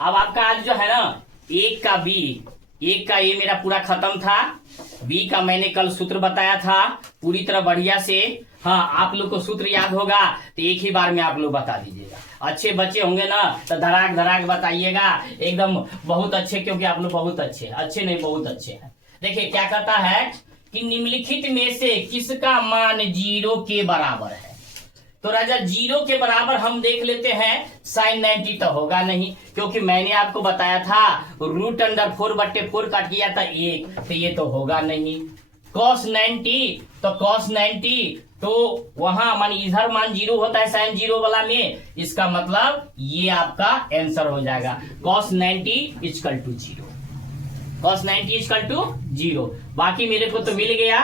अब आपका आज जो है ना एक का बी, एक का ये मेरा पूरा खत्म था। बी का मैंने कल सूत्र बताया था पूरी तरह बढ़िया से। हाँ, आप लोग को सूत्र याद होगा तो एक ही बार में आप लोग बता दीजिएगा। अच्छे बच्चे होंगे ना तो धड़ाक धड़ाक बताइएगा एकदम बहुत अच्छे, क्योंकि आप लोग बहुत अच्छे, अच्छे नहीं बहुत अच्छे हैं। देखिए क्या कहता है कि निम्नलिखित में से किसका मान 0 के बराबर है। तो राजा 0 के बराबर हम देख लेते हैं। साइन 90 तो होगा नहीं, क्योंकि मैंने आपको बताया था √4/4 काट किया था 1, तो ये तो होगा नहीं। cos 90 तो cos 90 तो वहां मान इधर मान 0 होता है साइन 0 वाला में, इसका मतलब ये आपका आंसर हो जाएगा cos 90 = 0। cos 90 = 0। बाकी मेरे को तो मिल गया,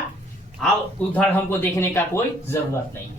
अब उधर हमको देखने का कोई जरूरत नहीं है।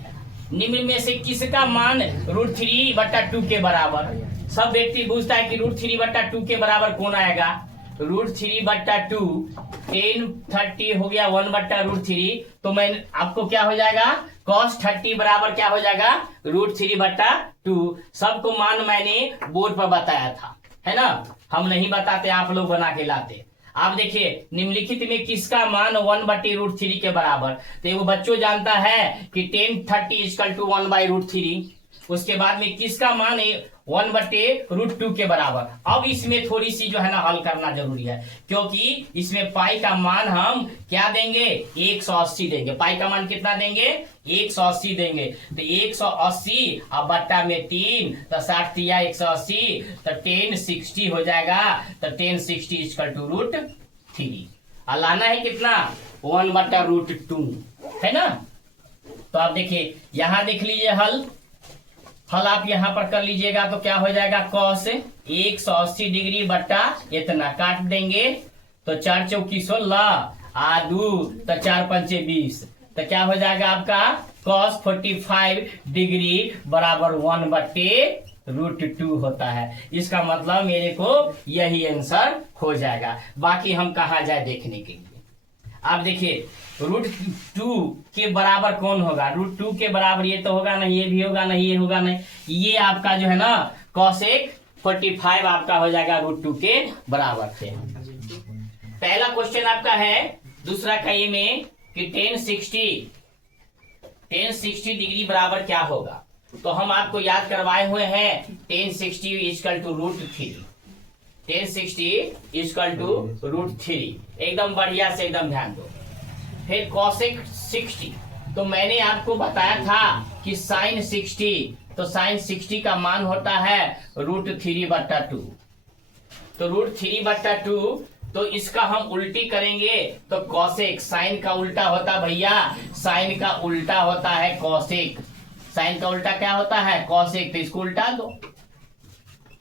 निम्न में से किसका मान √3/2 के बराबर। सब व्यक्ति पूछता है कि √3/2 के बराबर कौन आएगा। √3/2 10 30 हो गया 1/√3, तो मैं आपको क्या हो जाएगा cos 30 बराबर क्या हो जाएगा √3/2। सबको मान मैंने बोर्ड पर बताया था, है ना, हम नहीं बताते, आप लोग बना के लाते। आप देखिए निम्नलिखित में किसका मान 1/√3 के बराबर। तो वो बच्चों जानता है कि 10 30 = 1/√3। उसके बाद में किसका मान 1/√2 के बराबर। अब इसमें थोड़ी सी जो है ना हल करना जरूरी है, क्योंकि इसमें पाई का मान हम क्या देंगे 180 देंगे। पाई का मान कितना देंगे 180 देंगे। तो 180 अब बट्टा में 3 तो 60 दिया 180 तो 1060 हो जाएगा। तो 1060 = √3 और लाना है कितना 1/√2, है ना। तो आप देखिए यहां देख लीजिए हल आप यहां पर कर लीजिएगा तो क्या हो जाएगा cos 180 डिग्री बट्टा इतना काट देंगे तो 4 चौकी 16 आ 2 तो 4 पंचे 20, तो क्या हो जाएगा आपका cos 45 डिग्री बराबर 1/√2 होता है। इसका मतलब मेरे को यही आंसर हो जाएगा। बाकी हम कहा जाए देखने के लिए। आप देखिए √2 के बराबर कौन होगा। √2 के बराबर ये तो होगा नहीं, ये भी होगा नहीं, ये होगा नहीं, ये आपका जो है ना cos 45 आपका हो जाएगा √2 के बराबर से। पहला क्वेश्चन आपका है दूसरा का ये में कि 1060 डिग्री बराबर क्या होगा। तो हम आपको याद करवाए हुए हैं 1060 = √3। 1060 = √3 एकदम बढ़िया से एकदम ध्यान दो। फिर cos 60 तो मैंने आपको बताया था कि sin 60 तो sin 60 का मान होता है √3/2। तो √3/2 तो इसका हम उल्टी करेंगे तो cosec, साइन का उल्टा होता भैया, साइन का उल्टा होता है cosec। साइन का उल्टा क्या होता है cosec, तो इसको उल्टा दो।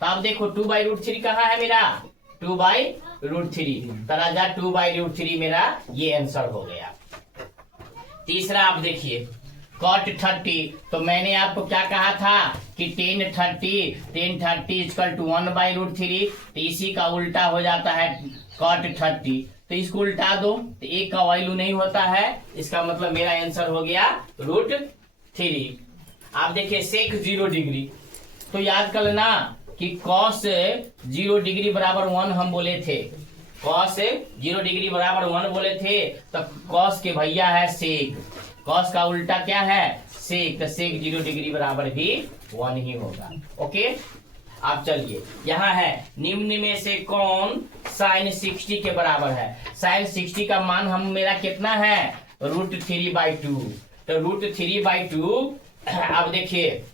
तो आप देखो 2/√3 कहाँ है मेरा 2/√3, तो राजा 2/√3 मेरा ये आंसर हो गया। तीसरा आप देखिए cot 30 तो मैंने आपको क्या कहा था कि 1030 = 1/√3, तो इसी का उल्टा हो जाता है cot 30, तो इसको उल्टा दो तो एक का वैल्यू नहीं होता है, इसका मतलब मेरा आंसर हो गया √3। आप देखिए sec 0 डिग्री तो याद कर लेना कि cos 0 डिग्री बराबर 1 हम बोले थे। cos 0 डिग्री बराबर 1 बोले थे, तो cos के भैया है sec, cos का उल्टा क्या है sec, तो sec 0 डिग्री बराबर भी 1 ही होगा। ओके, आप चलिए यहाँ है निम्न में से कौन sin 60 के बराबर है। sin 60 का मान हम मेरा कितना है √3/2, तो √3/2 अब देखिए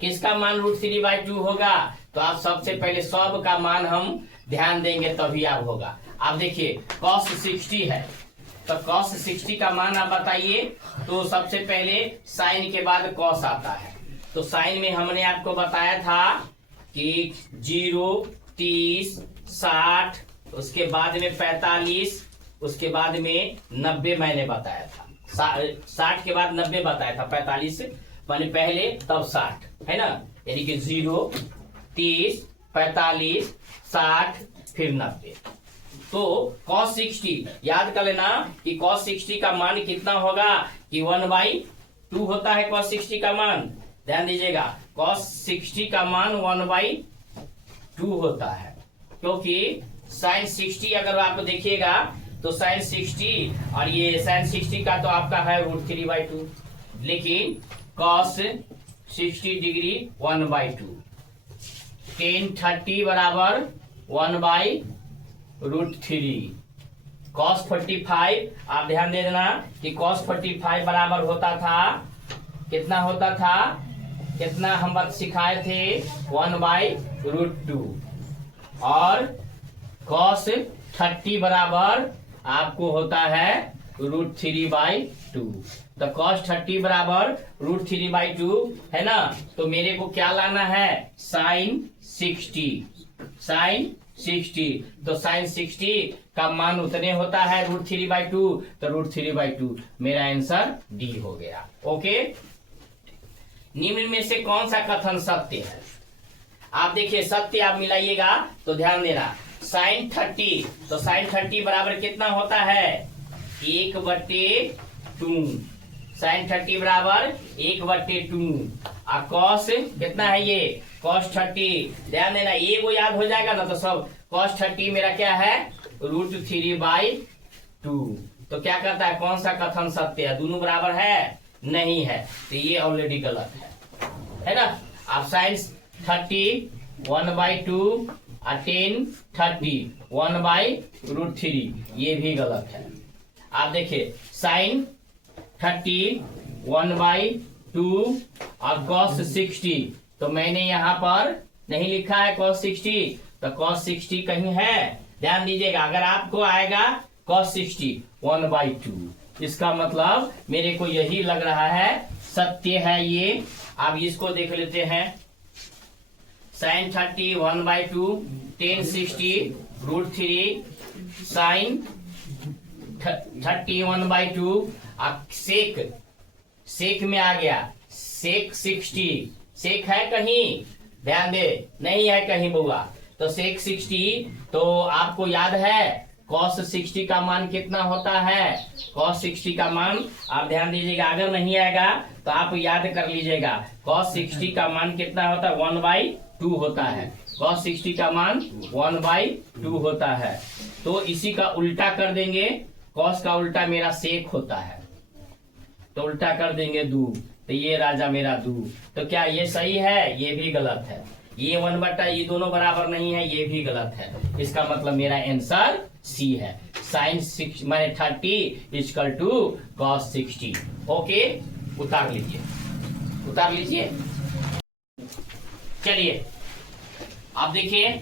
किसका मान √3/2 होगा। तो आप सबसे पहले सब का मान हम ध्यान देंगे तभी आप होगा। आप देखिए cos 60 है, तो cos 60 का मान आप बताइए। तो सबसे पहले साइन के बाद cos आता है, तो साइन में हमने आपको बताया था कि 0 30 60 उसके बाद में 45 उसके बाद में 90 मैंने बताया था। 60 के बाद 90 बताया था, 45 मैंने पहले तब 60, है ना, यानी कि 0 30 45 60 फिर 90। तो cos 60 याद कर लेना कि cos 60 का मान कितना होगा कि 1/2 होता है cos 60 का मान। ध्यान दीजिएगा cos 60 का मान 1/2 2 होता है, क्योंकि साइन 60 अगर आप देखिएगा तो साइन 60 और ये साइन 60 का तो आपका है √3/2, लेकिन कॉस 60 डिग्री 1/2, टेन 30 बराबर 1/√3, कॉस 45 आप ध्यान दे देना कि कॉस 45 बराबर होता था, कितना होता था, कितना हम बात सिखाए थे, 1/√2, और कॉस 30 बराबर आपको होता है √3/2। तो कॉस 30 बराबर √3/2 है ना, तो मेरे को क्या लाना है, साइन 60, साइन 60, तो साइन 60 का मान उतने होता है √3/2, तो √3/2 मेरा आंसर डी हो गया। ओके, निम्न में से कौन सा कथन सत्य है? आप देखिए सत्य आप मिलाइएगा तो ध्यान देना, साइन 30, तो साइन 30 बराबर कितना होता है, 1/2, साइन 30 बराबर 1/2, और कॉस कितना है ये, कॉस 30, ध्यान देना ये वो याद हो जाएगा ना, तो सब कॉस 30 मेरा क्या है, √3/2। तो क्या करता है, कौन सा कथन सत्य है, दोनों बराबर है, नहीं है, तो ये ऑलरेडी गलत है ना। आप साइन 30 1/2 और टेन 30 1/√3, ये भी गलत है। आप देखिए साइन 30 1/2 और कॉस 60, तो मैंने यहाँ पर नहीं लिखा है कॉस 60, तो कॉस 60 कहीं है, ध्यान दीजिएगा, अगर आपको आएगा कॉस 60 1/2, इसका मतलब मेरे को यही लग रहा है सत्य है ये। आप इसको देख लेते हैं, साइन 30 1/2, टेन 60 √3, साइन 30 1/2, सेक में आ गया, सेक 60, सेक है कहीं, ध्यान दे, नहीं है कहीं बुआ, तो सेक 60, तो आपको याद है कॉस 60 का मान कितना होता है, कॉस 60 का मान आप ध्यान दीजिएगा, अगर नहीं आएगा तो आप याद कर लीजिएगा, कॉस 60 का मान कितना होता है, 1/2 होता है, कॉस 60 का मान 1/2 होता है। तो इसी का उल्टा कर देंगे, कॉस का उल्टा मेरा सेक होता है, तो उल्टा कर देंगे 2, तो ये राजा मेरा 2, तो क्या ये सही है, ये भी गलत है, ये 1/, ये दोनों बराबर नहीं है, ये भी गलत है, इसका मतलब मेरा आंसर सी है, साइन 6 माने 30 = कॉस 60। ओके, उतार लीजिए, उतार लीजिए। चलिए आप देखिए,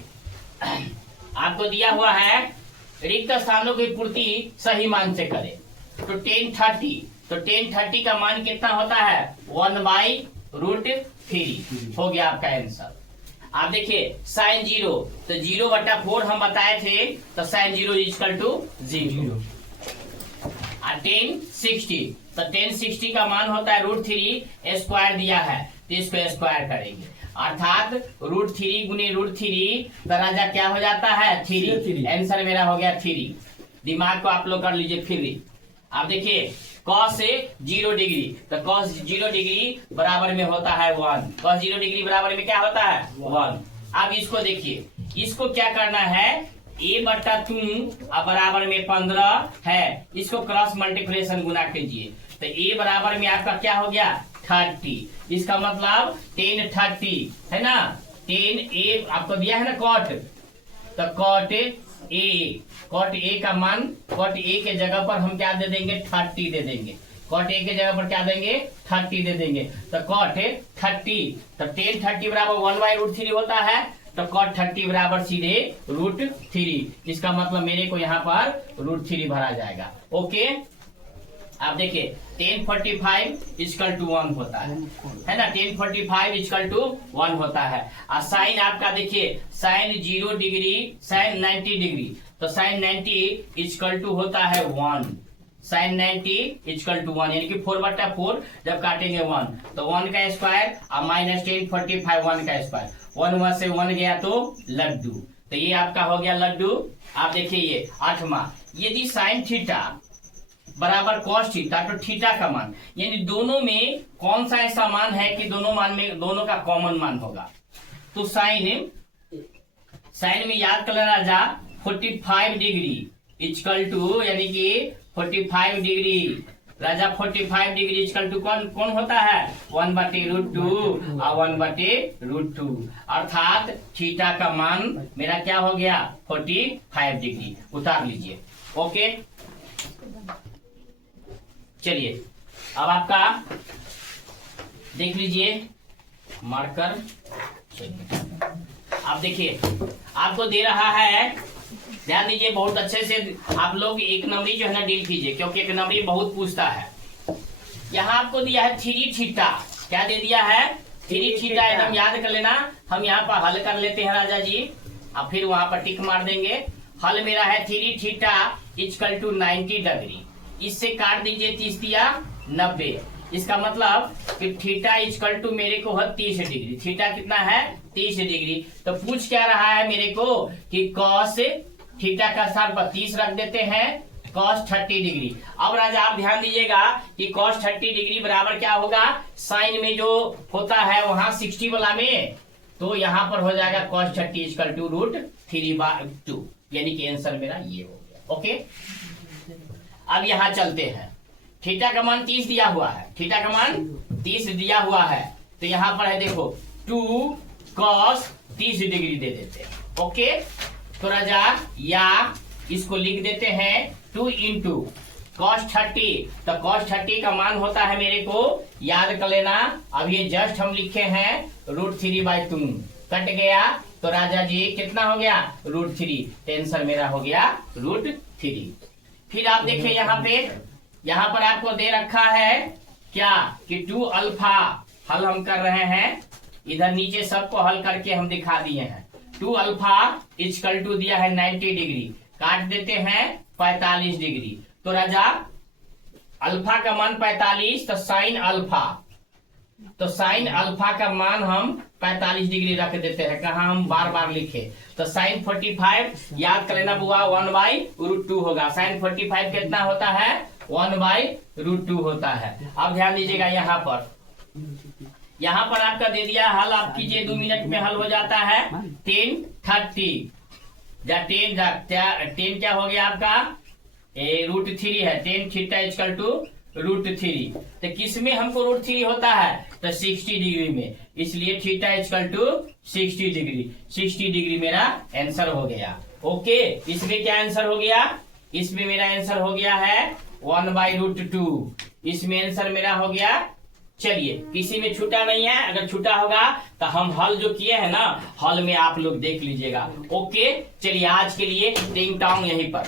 आपको दिया हुआ है रिक्त स्थानों की पूर्ति सही मान से करें, तो टेन 30, तो टेन 30 का मान कितना होता है, 1/√3 हो गया आपका आंसर। आप देखिए साइन 0, तो 0/4 हम बताए थे, तो साइन 0 = 0। टेन 60, तो टेन 60 का मान होता है √3 स्क्वायर दिया है, तो इसको स्क्वायर करेंगे, अर्थात √3 गुने √3, तो राजा क्या हो जाता है, 3, आंसर मेरा हो गया 3। दिमाग को आप लोग कर लीजिए फ्री। आप देखिए कॉस 0 डिग्री, तो कॉस 0 डिग्री बराबर में होता है 1, कॉस 0 डिग्री बराबर में क्या होता है, 1। अब इसको देखिए, इसको क्या करना है, a/2 बराबर में 15 है, इसको क्रॉस मल्टीप्लिकेशन गुना कीजिए, तो a बराबर में आपका क्या हो गया, 30, इसका मतलब टेन 30 है ना, टेन a आपको दिया है ना कॉट, तो कॉट ए का मान, कॉट ए के जगह पर हम क्या दे देंगे, 30 दे देंगे, कॉट ए के जगह पर क्या देंगे, 30 दे देंगे, तो कॉट 30, तो टेन 30 बराबर 1/√3 होता है, तो कॉट 30 बराबर सीधे √3, इसका मतलब मेरे को यहाँ पर √3 भरा जाएगा। ओके, आप देखिए टेन 45 = 1 होता है ना, टेन 45 = 1 होता है, और साइन आपका देखिए साइन 0 डिग्री, साइन 90 डिग्री, तो साइन 90 = होता है 1, साइन 90 = 1, यानी कि 4/4 जब काटेंगे 1, तो 1 का स्क्वायर और माइनस टेन 45 1 का स्क्वायर, 1 से 1 गया तो लड्डू, तो ये आपका हो गया लड्डू। आप देखिए ये 8वां, यदि साइन थीटा बराबर कॉस थीटा, तो थीटा का मान, यानी दोनों में कौन सा ऐसा मान है कि दोनों मान में दोनों का कॉमन मान होगा, तो साइन साइन में याद कर लेना राजा 45 डिग्री इक्वल टू, यानी कि 45 डिग्री राजा 45 डिग्री इक्वल टू कौन कौन होता है 1/√2 और 1/√2, अर्थात थीटा का मान मेरा क्या हो गया 45 डिग्री। उतार लीजिए। ओके, चलिए अब आपका देख लीजिए मार्कर। आप देखिए आपको दे रहा है, ध्यान दीजिए बहुत अच्छे से आप लोग एक नंबरी जो है ना डील कीजिए, क्योंकि एक नंबरी बहुत पूछता है। यहाँ आपको दिया है 3 थीटा, क्या दे दिया है 3 थीटा, एकदम याद कर लेना। हम यहाँ पर हल कर लेते हैं राजा जी, अब फिर वहां पर टिक मार देंगे। हल मेरा है 3 थीटा इक्वल टू 90 डिग्री, इससे काट दीजिए 30 दिया 90, इसका मतलब कि थीटा इक्वल टू मेरे को है 30 डिग्री। थीटा कितना है 30 डिग्री। तो पूछ क्या रहा है मेरे को कि कॉस थीटा का स्थान पर 30 रख देते हैं, कॉस 30 डिग्री। अब राजा आप ध्यान दीजिएगा कि कॉस 30 डिग्री बराबर क्या होगा, साइन में जो होता है वहां 60 वाला में, तो यहाँ पर हो जाएगा कॉस 30 इक्वल टू √3/2, यानी कि आंसर मेरा ये हो गया। ओके, अब यहाँ चलते हैं। थीटा का मान 30 दिया हुआ है, थीटा का मान 30 दिया हुआ है, तो यहाँ पर है देखो 2 cos 30 डिग्री दे देते हैं। ओके, तो राजा या इसको लिख देते हैं 2 इंटू cos 30, तो cos 30 का मान होता है मेरे को याद कर लेना, अब ये जस्ट हम लिखे हैं √3/2, कट गया तो राजा जी कितना हो गया √3, आंसर मेरा हो गया √3। फिर आप देखिए यहाँ पर आपको दे रखा है क्या कि 2 अल्फा, हल हम कर रहे हैं, इधर नीचे सबको हल करके हम दिखा दिए हैं। 2 अल्फा इक्वल टू दिया है 90 डिग्री, काट देते हैं 45 डिग्री, तो राजा अल्फा का मान 45, तो साइन अल्फा का मान हम 45 डिग्री रख देते हैं। कहा हम बार बार लिखे, तो साइन 45 याद कर लेना बुआ 1/√2 होगा। साइन 45 कितना होता है 1/√2 होता है। अब ध्यान दीजिएगा यहाँ पर आपका दे दिया हल, आप कीजिए 2 मिनट में हल हो जाता है। 10 30 10 क्या हो गया आपका √3 है, 10 थीटा इक्वल टू √3, तो किस में हमको √3 होता है तो 60 डिग्री में, इसलिए theta equal to 60 degree. 60 degree मेरा आंसर हो गया। ओके, इसमें क्या आंसर हो गया, इसमें मेरा आंसर हो गया है 1/√2, इसमें आंसर मेरा हो गया। चलिए किसी में छूटा नहीं है, अगर छूटा होगा तो हम हल जो किए हैं ना, हल में आप लोग देख लीजिएगा। ओके, चलिए आज के लिए टिंग टॉन्ग यहीं पर।